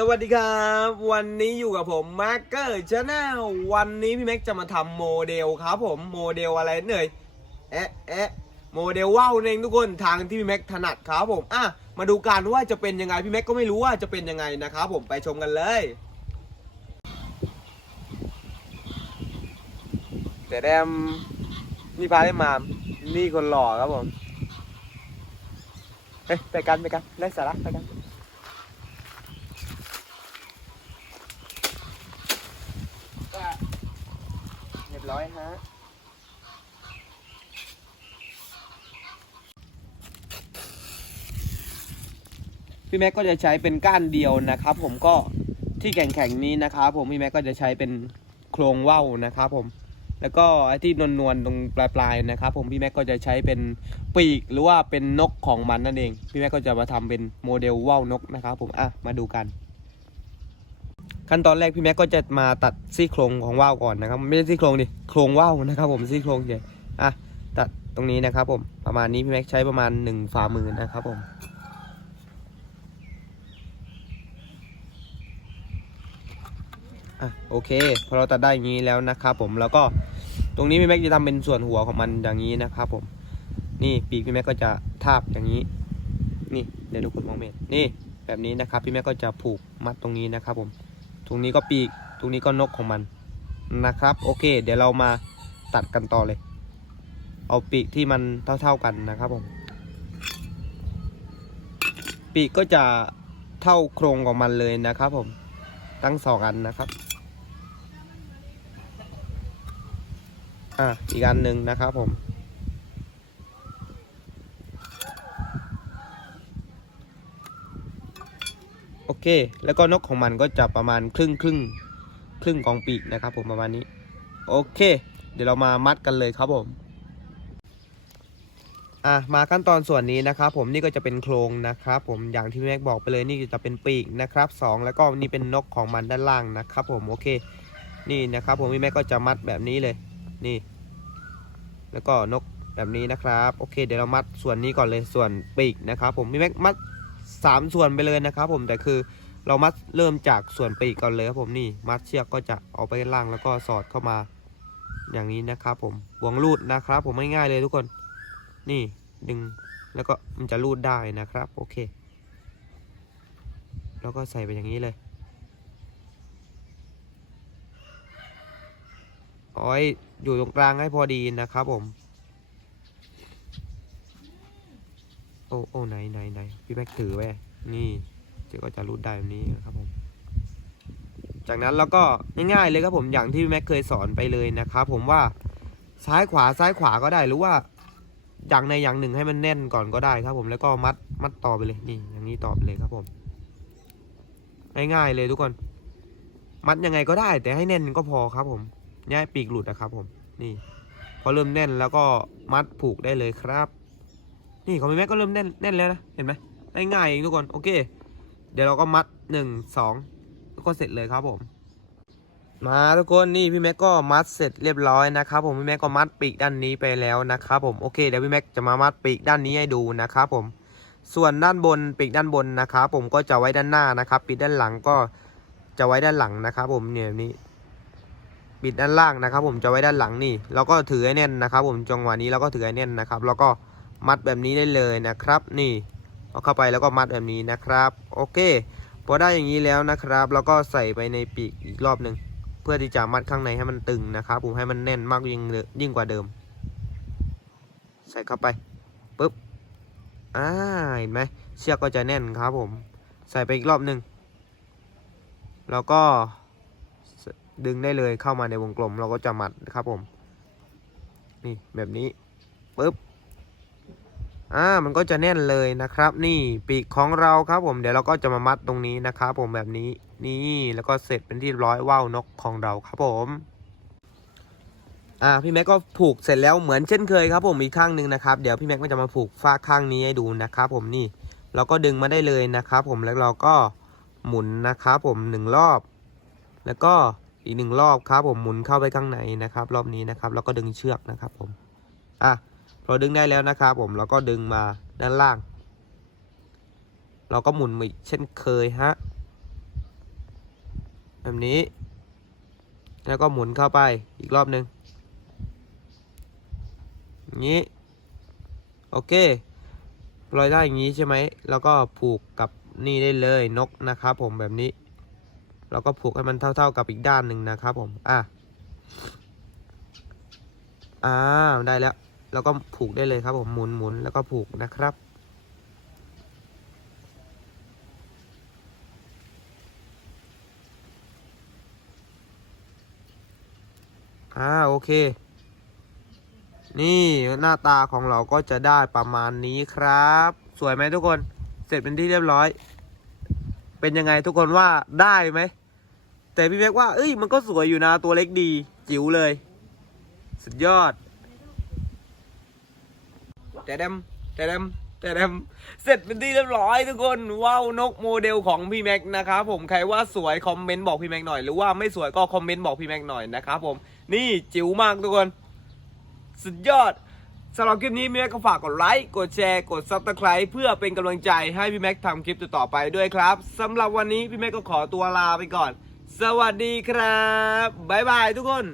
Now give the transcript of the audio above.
สวัสดีครับ วันนี้อยู่กับผมมาร์เกอร์ชาแนลวันนี้พี่แม็กจะมาทำโมเดลครับผมโมเดลอะไรเน่ยแอะแอะโมเดลว่าวเองทุกคนทางที่พี่แม็กถนัดครับผมอะมาดูกันว่าจะเป็นยังไงพี่แม็กก็ไม่รู้ว่าจะเป็นยังไงนะครับผมไปชมกันเลยแต่แดมนี่พาได้มานี่คนหล่อครับผมเฮ้ยไปกันไปกันไร้สาระไปกัน ร้อยฮะพี่แม็กก็จะใช้เป็นก้านเดียวนะครับ ผมก็ที่แข็งๆนี้นะครับผมพี่แม็กก็จะใช้เป็นโครงว่าวนะครับผมแล้วก็ไอ้ที่นวลๆตรงปลายๆนะครับ ผมพี่แม็กก็จะใช้เป็นปีกหรือว่าเป็นนกของมันนั่นเอง พี่แม็กก็จะมาทำเป็นโมเดลว่าวนกนะครับ ผมอะมาดูกัน ขั้นตอนแรกพี่แม็กก็จะมาตัดซี่โครงของว่าวก่อนนะครับ ไม่ใช่ซี่โครงดิโครงว่าวนะครับผมซี่โครงเฉยอะตัดตรงนี้นะครับผมประมาณนี้พี่แม็กใช้ประมาณหนึ่งฝ่ามือนะครับผมอะโอเคพอเราตัดได้อย่างนี้แล้วนะครับผมแล้วก็ตรงนี้พี่แม็กจะทำเป็นส่วนหัวของมันอย่างนี้นะครับผม นี่ปีกพี่แม็กก็จะทาบอย่างนี้ นี่เดี๋ยวทุกคนมองไม่เห็นนี่แบบนี้นะครับพี่แม็กก็จะผูกมัดตรงนี้นะครับผม ตรงนี้ก็ปีก ตรงนี้ก็นกของมันนะครับ โอเค เดี๋ยวเรามาตัดกันต่อเลย เอาปีกที่มันเท่า ๆกันนะครับผม ปีกก็จะเท่าโครงของมันเลยนะครับผม ทั้งสองอันนะครับ อะอีกอันหนึ่งนะครับผม โอเค แล้วก็นกของมันก็จะประมาณครึ่งครึ่งครึ่งของปีกนะครับ ผมประมาณนี้ โอเค เดี๋ยวเรามามัดกันเลยครับผมอะมาขั้นตอนส่วนนี้นะครับ ผมนี่ก็จะเป็นโครงนะครับ ผมอย่างที่แม็กบอกไปเลยนี่จะเป็นปีกนะครับสองแล้วก็นี่เป็นนกของมันด้านล่างนะครับ ผมโอเคนี่นะครับ ผมพี่แม็กก็จะมัดแบบนี้เลยนี่ แล้วก็นกแบบนี้นะครับ โอเค เดี๋ยวเรามัดส่วนนี้ก่อนเลยส่วนปีกนะครับ ผมพี่แม็กมัด สามส่วนไปเลยนะครับผมแต่คือเรามัดเริ่มจากส่วนปีกก่อนเลยครับผมนี่มัดเชือกก็จะเอาไปล่างแล้วก็สอดเข้ามาอย่างนี้นะครับผมหวงรูดนะครับ ผมง่ายๆเลยทุกคนนี่ดึงแล้วก็มันจะรูดได้นะครับโอเค แล้วก็ใส่ไปอย่างนี้เลยเอ้อยอยู่ตรงกลางให้พอดีนะครับผม อ้โอ้ไหนไหนไหนพี่แม็กถือไว้ นี่เจ๊ก็จะรูดได้แบบนี้นะครับผม จากนั้นเราก็ง่ายๆเลยครับผมอย่างที่พี่แม็กเคยสอนไปเลยนะครับผมว่าซ้ายขวาซ้ายขวาก็ได้หรือว่าอย่างในอย่างหนึ่งให้มันแน่นก่อนก็ได้ครับ ผมแล้วก็มัดมัดต่อไปเลยนี่อย่างนี้ต่อไปเลยครับผมง่ายๆเลยทุกคน มัดยังไงก็ได้ แต่ให้แน่นก็พอครับ ผมย่าให้ปีกหลุดนะครับ ผมนี่ พอเริ่มแน่นแล้วก็มัดผูกได้เลยครับ นี่ของพี่แม็กก็เริ่มแน่นแน่นแล้วนะ เห็นไหมง่ายๆเองทุกคน โอเค เดี๋ยวเราก็มัดหนึ่งสองแล้วก็เสร็จเลยครับผม มาทุกคนนี่พี่แม็กก็มัดเสร็จเรียบร้อยนะครับผมพี่แม็กก็มัดปีกด้านนี้ไปแล้วนะครับผมโอเคเดี๋ยวพี่แม็กจะมามัดปีกด้านนี้ให้ดูนะครับผม ส่วนด้านบนปีกด้านบนนะครับผมก็จะไว้ด้านหน้านะครับปีกด้านหลังก็จะไว้ด้านหลังนะครับผมเนี่ยแบบนี้ปิดด้านล่างนะครับ ผมจะไว้ด้านหลังนี่เราก็ถือให้แน่นนะครับ ผมจังหวะนี้เราก็ถือให้แน่นนะครับ แล้วก็ มัดแบบนี้ได้เลยนะครับ นี่เอาเข้าไปแล้วก็มัดแบบนี้นะครับ โอเค พอได้อย่างนี้แล้วนะครับแล้วก็ใส่ไปในปีกอีกรอบหนึ่งเพื่อที่จะมัดข้างในให้มันตึงนะครับผมให้มันแน่นมากยิ่งยิ่งกว่าเดิม ใส่เข้าไปปุ๊บอ่าเห็นไหมเชือกก็จะแน่นครับผม ใส่ไปอีกรอบหนึ่งแล้วก็ดึงได้เลยเข้ามาในวงกลมเราก็จะมัดครับผม นี่แบบนี้ปุ๊บ อ่ามันก็จะแน่นเลยนะครับ นี่ปีกของเราครับผมเดี๋ยวเราก็จะมามัดตรงนี้นะครับผมแบบนี้นี่แล้วก็เสร็จเป็นที่ร้อยว่าวนกของเราครับผมอ่าพี่แม็กก็ผูกเสร็จแล้วเหมือนเช่นเคยครับผมอีกข้างหนึ่งนะครับเดี๋ยวพี่แม็กก็จะมาผูกฝ้าข้างนี้ให้ดูนะครับผมนี่เราก็ดึงมาได้เลยนะครับผมแล้วเราก็หมุนนะครับผมหนึ่งรอบ แล้วก็อีกหนึ่งรอบครับผมหมุนเข้าไปข้างในนะครับ รอบนี้นะครับ แล้วก็ดึงเชือกนะครับผมอะ พอดึงได้แล้วนะครับผมเราก็ดึงมาด้านล่าง เราก็หมุนมาอีกเช่นเคยฮะแบบนี้ แล้วก็หมุนเข้าไปอีกรอบหนึ่งอย่างนี้โอเคลอยได้อย่างนี้ใช่ไหมแล้วก็ผูกกับนี่ได้เลยนกนะครับผมแบบนี้ เราก็ผูกให้มันเท่า ๆกับอีกด้านหนึ่งนะครับผมอะอ่าได้แล้ว แล้วก็ผูกได้เลยครับผมหมุนหมุนแล้วก็ผูกนะครับ อ่าโอเค นี่หน้าตาของเราก็จะได้ประมาณนี้ครับ สวยไหมทุกคน เสร็จเป็นที่เรียบร้อย เป็นยังไงทุกคนว่าได้ไหม แต่พี่แม็กว่า เอ้ยมันก็สวยอยู่นะตัวเล็กดี จิ๋วเลย สุดยอด แต่เดำแต่เดำแต่เดำเสร็จเป็นที่เรียบร้อยทุกคนว้าวนกโมเดลของพี่แม็กนะครับผมใครว่าสวยคอมเมนต์บอกพี่แม็กหน่อยหรือว่าไม่สวยก็คอมเมนต์บอกพี่แม็กหน่อยนะครับผมนี่จิ๋วมากทุกคน สุดยอดสำหรับคลิปนี้พี่แม็กก็ฝากกดไลค์กดแชร์กดซับสไคร b ์เพื่อเป็นกำลังใจให้พี่แม็กทำคลิปต่อๆไปด้วยครับสำหรับวันนี้พี่แม็กก็ขอตัวลาไปก่อน สวัสดีครับบ๊ายบายทุกคน